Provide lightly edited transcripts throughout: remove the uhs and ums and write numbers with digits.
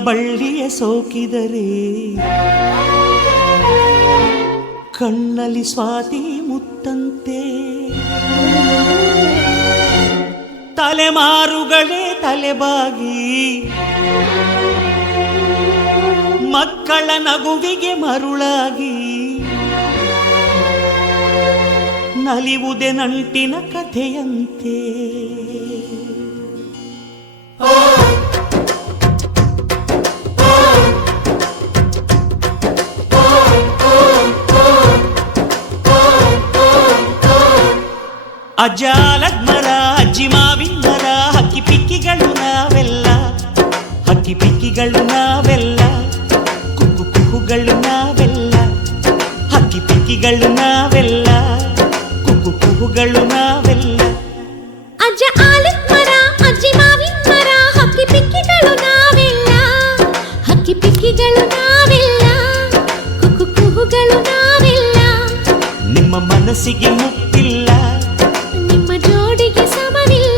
ಬಳ್ಳಿಯ ಸೋಕಿದರೆ ಕಣ್ಣಲ್ಲಿ ಸ್ವಾತಿ ಮುತ್ತಂತೆ ತಲೆಮಾರುಗಳೇ ತಲೆಬಾಗಿ ಮಕ್ಕಳ ನಗುವಿಗೆ ಮರುಳಾಗಿ ನಲಿವುದೆ ನಂಟಿನ ಕಥೆಯಂತೆ ಅಜ್ಜಾಲದ ಮರ ಅಜ್ಜಿ ಮಾವಿನ ಮರ ಹಕ್ಕಿ ಪಿಕ್ಕಿಗಳು ನಾವೆಲ್ಲ ಹಕ್ಕಿ ಪಿಕ್ಕಿಗಳು ನಾವೆಲ್ಲ ಕುಕ್ಕು ಕುಹುಗಳು ನಾವೆಲ್ಲ ಹಕ್ಕಿ ಪಿಕ್ಕಿಗಳು ನಾವೆಲ್ಲ ಕುಕ್ಕು ಕುಹುಗಳು ನಾವೆಲ್ಲ ಅಜ್ಜ ಆಲದ ಮರ ಅಜ್ಜಿ ಮಾವಿನ ಮರ ಹಕ್ಕಿ ಪಿಕ್ಕಿಗಳು ನಾವೆಲ್ಲ ಹಕ್ಕಿ ಪಿಕ್ಕಿಗಳು ನಾವೆಲ್ಲ ಕುಕ್ಕು ಕುಹುಗಳು ನಾವೆಲ್ಲ ನಿಮ್ಮ ಮನಸ್ಸಿಗೆ ಮುಟ್ಟಿಲ್ಲ ನಿಮ್ಮ ಜೋಡಿಗೆ ಸಮವಿಲ್ಲ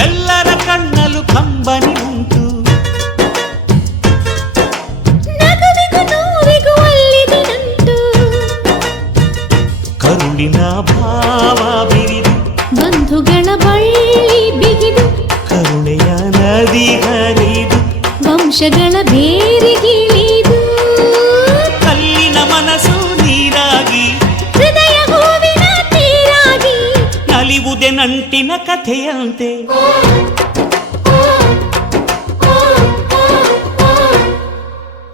ಎಲ್ಲರ ಕಣ್ಣಲು ಕಂಬನಿ ಉಂಟು ನಗುವಿಗೂ ನೋವಿಗೂ ಅಲ್ಲಿದೆ ನಂಟು ಕರುಳಿನ ಭಾವ ಬಿರಿದು ಬಂಧುಗಳ ಬಳ್ಳಿ ಬಿಗಿದು ಕರುಣೆಯ ನದಿ ಹರಿದು ವಂಶಗಳ ಬೇರಿಗಿಳಿದು ಕಲ್ಲಿನ ಮನಸ್ಸು ನೀರಾಗಿ ಹೃದಯ ಹೂವಿನ ತೀರಾಗಿ ನಲಿವುದೆ ನಂಟಿನ ಕಥೆಯಂತೆ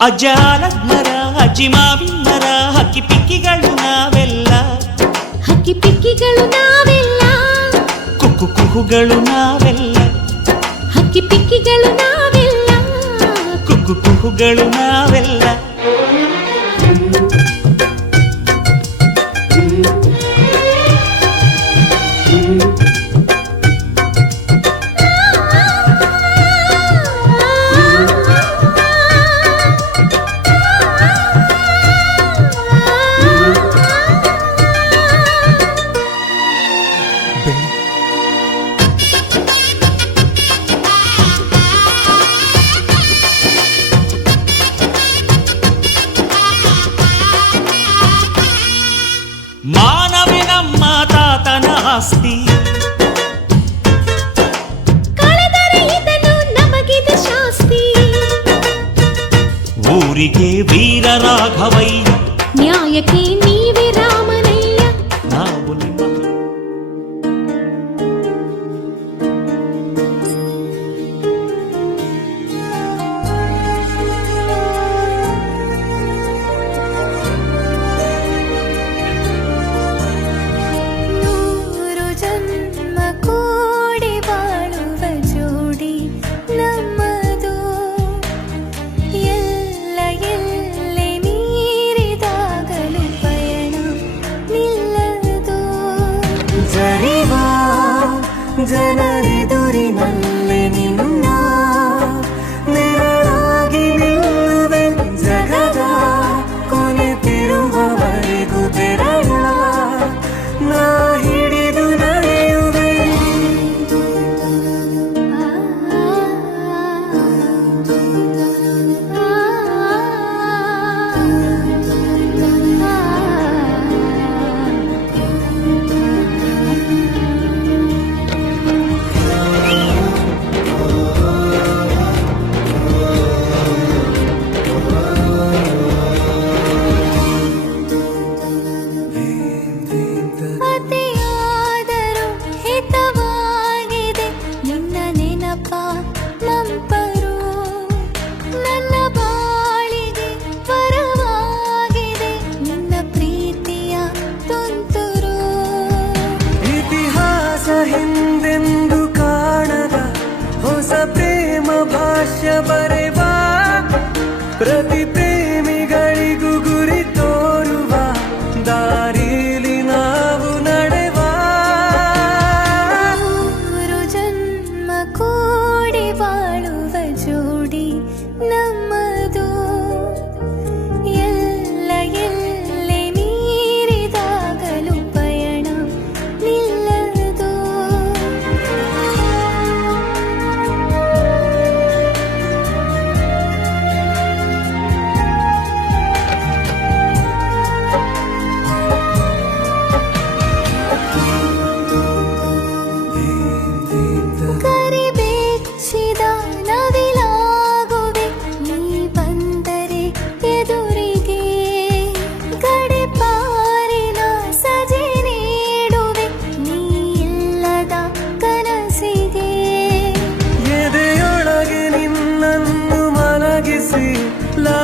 ಅಜ್ಜಾಲದ ಮರ ಅಜ್ಜಿ ಮಾವಿನ ಮರ ಹಕ್ಕಿ ಪಿಕ್ಕಿಗಳು ನಾವೆಲ್ಲ ಹಕ್ಕಿ ಪಿಕ್ಕಿಗಳು ನಾವೆಲ್ಲ ಕುಕ್ಕು ಕುಹುಗಳು ನಾವೆಲ್ಲ ಹಕ್ಕಿ ಪಿಕ್ಕಿಗಳು ನಾವೆಲ್ಲ ಕುಕ್ಕು ಕುಹುಗಳು ನಾವೆಲ್ಲ ಮಾನವೇ ನಮ್ಮ ತಾತನ ಆಸ್ತಿ ಕಳೆದರೆ ಇದನ್ನು ನಮಗಿದೆ ಶಾಸ್ತಿ ಊರಿಗೆ ವೀರ ರಾಘವಯ್ಯ ನ್ಯಾಯಕ್ಕೆ ನೀವೇ ರಾಮನಯ್ಯ ನಾವು ನಿಮ್ಮ ನೂರು ಜನ್ಮ ಕೂಡಿ ಬಾಳುವ ಜೋಡಿ ನಮ್ಮದು ಎಲ್ಲ ಎಲ್ಲಿ ಮೀರಿದಾಗಲೂ ಪಯಣ ಪ್ರತಿ ಪ್ರೇಮಿಗಳಿಗೂ ಗುರಿ ತೋರುವ ದಾರಿಲಿ ನಾವು ನಡೆವ ಮೂರು ಜನ್ಮ ಕೂಡಿ ಬಾಳುವ ಜೋಡಿ ನಮ್ಮದು ಎಲ್ಲ ಎಲ್ಲೆ ಮೀರಿದಾಗಲೂ ಪಯಣ ನಿಲ್ಲದು ಕರಿಬೆಚ್ಚಿದ ನವಿಲಾಗುವೆ ನೀ ಬಂದರೆ ಎದುರಿಗೆ ಗಡಿಪಾರಿನ ಸಜೆ ನೀಡುವೆ ನೀ ಇಲ್ಲದ ಕನಸಿಗೆ ಎದೆಯೊಳಗೆ ನಿನ್ನನ್ನು ಮಲಗಿಸಿ ಲಾ